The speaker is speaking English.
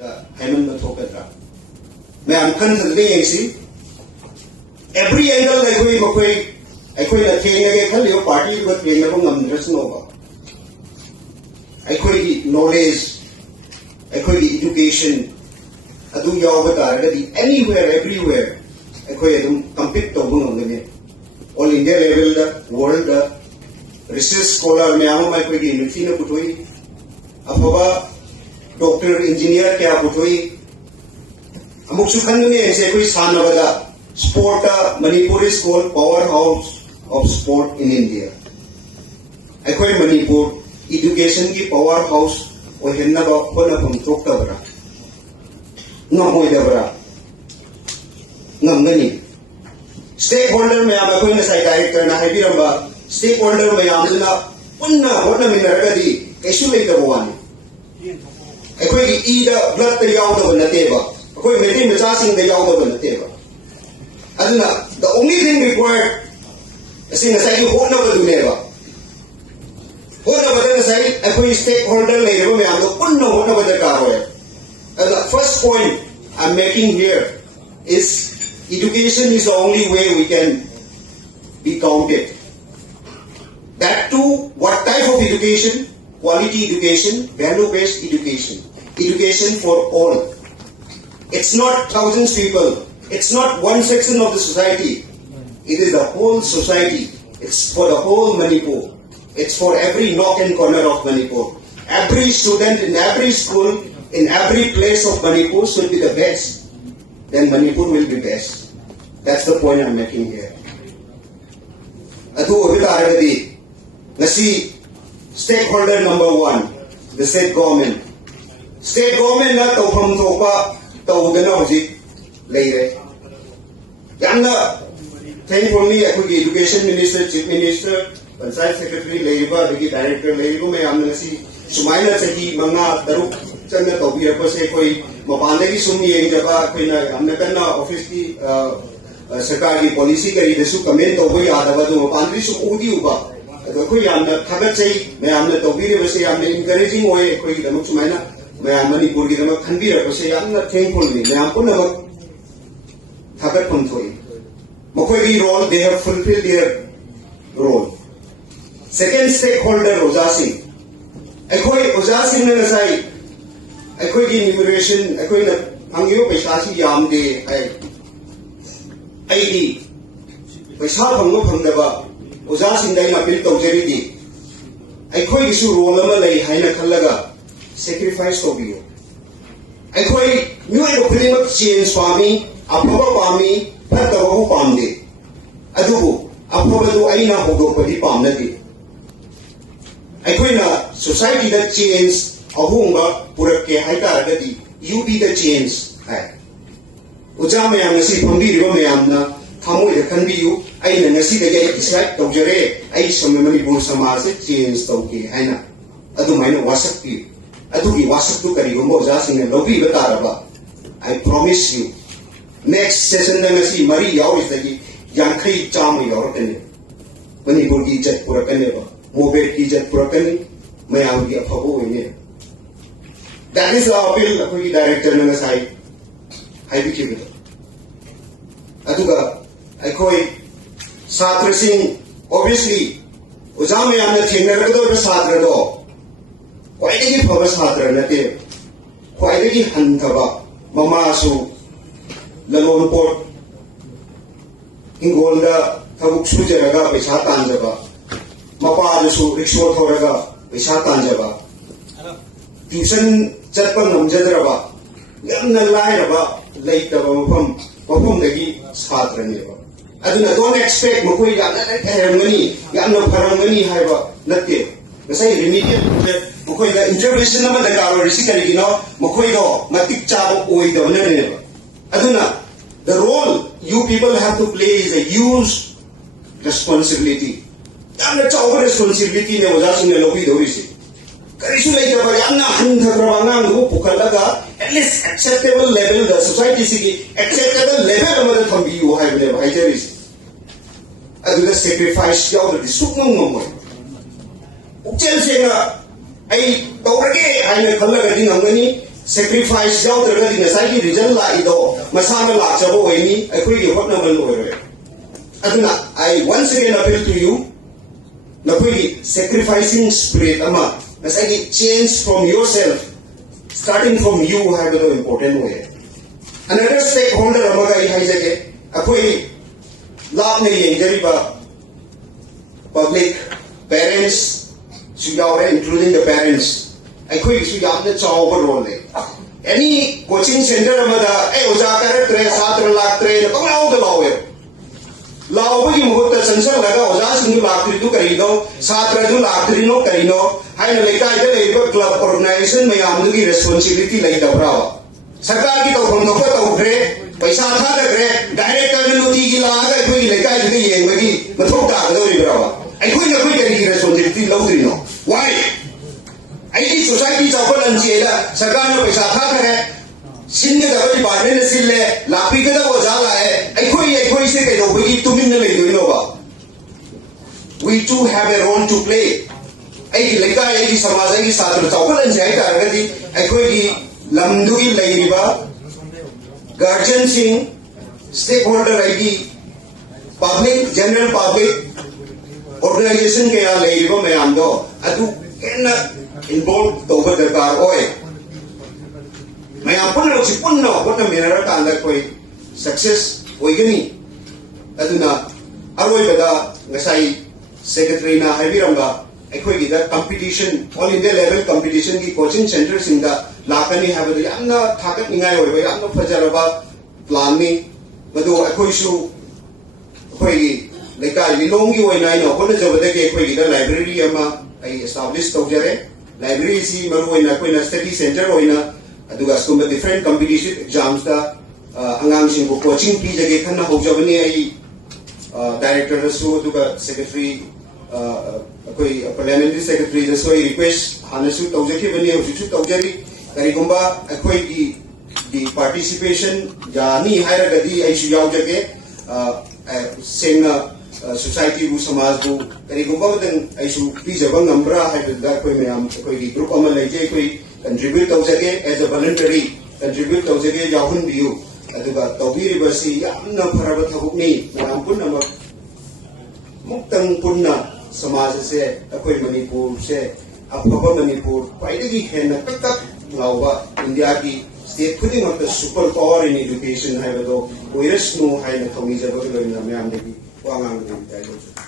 Haiman Matokatra. May I'm constantly every angle like we I quit a Kenya party with Vietnam Nova. I quit knowledge, I quit education, I do yoga anywhere, everywhere. I quit compete to all India level, the world, research scholar, I quit in Fina Putui, Afaba, doctor, engineer, Kia Putui, Amuksukanuni, Sekui Sanavada, sport, Manipur is called powerhouse of sport in India. I quit Manipur, education ki powerhouse, or Henaba, Honapum Toktabra. No Moidabra. Namgani. Stakeholder may have a coin as I director and I have stakeholder may have Punna, what I mean, already, Kashulate the one. I quit either blood the yard of the table, a quit making the passing the yard of the table. The only thing required is in a side you hold over to never. Hold over the side, a quit stakeholder later may have Punna, what over the car. And the first point I'm making here is education is the only way we can be counted. That too, what type of education? Quality education, value-based education. Education for all. It's not thousands of people. It's not one section of the society. It is the whole society. It's for the whole Manipur. It's for every nook and corner of Manipur. Every student in every school, in every place of Manipur should be the best. Then Manipur will be best. That's the point I'm making here. Stakeholder number one, the state government. State government na tawham thopa tawdana hoji leire. Yamna thankfully akhoi education minister, chief minister, panchayat secretary leiba, dagi director leiba me amna si sumaina chahi manga daruk chana tawbira pa se koi mapandagi sumi yengaba koina amna kanna office ki सरकार की policy करी देशु comment तो कोई आधा बात वो पांड्री सु ऊदी उबा तो कोई आमने खबर चाहिए मैं आमने तो बीरे वैसे आमने इंकरेजिंग होए कोई दमक सुमाइना मैं मणिपुर की दमक खंडी रखो से आमने थैंकफुल नहीं मैं आपको नमक खबर पंथोई मकोई की role they have fulfilled their role. Second stakeholder ओजासी अकोई ओजासी ने नसाई अकोई की इमिग्रेशन अकोई न हंगियो पैसासी याम दे है ID, पैसा फंगो फंगदबा ओजासिंदा अपील तौजरीदी अखोई गिसु रोल अमा लई हाइना खल्लगा सैक्रिफाइस तौबियो अखोई न्यूएबो खुदिमक चेंज पामी अफबा पामी फतबो पामदे अदुबो अफबदु आइना होदोपदि पामनदि अखोइना सोसाइटी दा change अहुंगा Purke हाइतारगदि you be the change है उजा में हम नसी फंडी रिबो में हमना थामोई द खनबियु आई न नसी द गई डिसाइड तौजरे आई समय मणिपुर समाज से चेंज तौके है ना अदु माइना वासक्ति अदु की वासक्तु करिबो मोजा सिंह लोबी बतारबा I promise you next session द नसी मरी याव इस दगी यांखई चाम याव कने मणिपुर की इज्जत पूरा कने बा मोबेट की इज्जत पूरा कने मैं आम की अफबो होने that is our appeal अखोई डायरेक्टर न नसाई हाई भी किबे अदुगा अखोई छात्र सिंह obviously उजा में हमने थेंगरगदो छात्र दो क्वाइदगी फबा छात्र नते क्वाइदगी हंथबा ममासु ललोनपोट इंगोलदा थबुक सुजरगा पैसा तांजबा मपादसु रिक्शो थोरगा पैसा तांजबा tuition चटपा नमजदरबा यामना लायरबा लेतबा मफम दगी छात्रनेबा अदुना don't expect मकोई यामना हैरमनी यामना फरमनी हाइबा नते Nasai remedial मकोई दा intervention अमा दरकार रिसी करिगिनो मकोई दो मतिक चाबो ओइदबनेनेबा अदुना the role you people have to play is a huge responsibility यामना चाव responsibility ने वजासिने लोबी दोरिसी करिसु लेतबा यामना हंधक्रवांगांग गु पुखलगा at least acceptable level the society sigi acceptable level amada thambi you have ne bhai jeris adu the sacrifice yaw the sukmung ngomoi ukchel senga ai tawrage ai ne khallaga ding angani sacrifice ရောက်တဲ့ဒီနေ့ဆိုင်ကြီး result လာပြီးတော့မဆာမလာချဖို့ဝင်းကြီးအခုဒီ hot number လို့ရတယ်အဲ့ဒါ I once again appeal to you နောက်ပြီး sacrificing spirit အမှမဆိုင်ကြီး change from yourself starting from you have the important way another stakeholder အမှကဟိုက်စကေအခုလာနေရင်ကြည့်ပါ public parents ရှိကြတယ် including the parents အခုရှိကြတဲ့ချောင်းဘရောလေ any coaching center မှာအဲဥစားကရတဲ့စာတလာတဲ့ကောင်းအောင်တော့ဝယ်လာဝယ်မှုတဲ့စင်ဆာလာကဥစားစင်းလာပြီးတော့ကရီတော့စာတရလာပြီးတော့ကရီတော့ဟိုင်းလေကတဲ့လေက club organization မှာအမှုကြီး responsibility လိုက်တော့ပါसरकार की तो हम लोग तो उठे पैसा था करे director ने नोटी की लागा कोई लेका इतनी ये मेरी मतलब का तो नहीं बराबर आई कोई ना कोई करेगी responsibility low the know why I the society चावल अंचेला सरकार ने पैसा था करे सिंह का कोई डिपार्टमेंट ने सिल ले लापी का वो जाला है आई कोई से कह दो भाई तुम इन ले दो नो बा we too have a role to play आई लेका आई समाज आई साथ चावल अंचेला का दी आई कोई लमदुगी लेरिबा गार्जियन सिंह स्टेकहोल्डर आईडी पब्लिक जनरल पब्लिक ऑर्गेनाइजेशन के या लेरिबा मयाम दो अदु केना इन्वॉल्व तोबा दरकार ओए मयाम पुन्ना मेरा कांदा कोई सक्सेस ओइगनी अदुना अरोय बदा ngасai secretary na haibiramba अखोई गिदा competition all India level competition की coaching centers इंदा लाकनी है बदे याना थाकत निगाय होय बे याना फजरबा प्लान में बदो अखोई शु अखोई लेका लिलोंग की होय नाइ नो कोन जबदे के अखोई गिदा library अमा आई establish तौजरे library सी मरु होय ना कोई ना study center होय ना अदुगा स्कूल में different competition exams दा अंगांग सिंह को coaching की जगह खन्ना हो जबनी आई director सु अदुगा secretary कोई parliamentary secretary जैसे कोई request हानसु तौजके बनी है उसी तौजरी करीगुम्बा कोई की participation जानी है रगदी ऐसी याव जगह सेना society बु समाज बु करीगुम्बा बदन ऐसी पीजबंग नंबरा है बदा कोई में हम कोई की group अमल लेजे कोई contribute तौजके as a voluntary contribute तौजके याहुन बियु अदुगा तौबीरी बसी यामना फरबत हबुकनी नाम पुन्ना मुक्तंग पुन्ना समाज से अकोई मणिपुर से अफबा मणिपुर पाइदगी हेन तक लावा इंडिया की स्टेट खुदिंग of the super power in education है बदो ओयरस नो है न थोमी जबग लोइना म्याम देगी वांगांग दे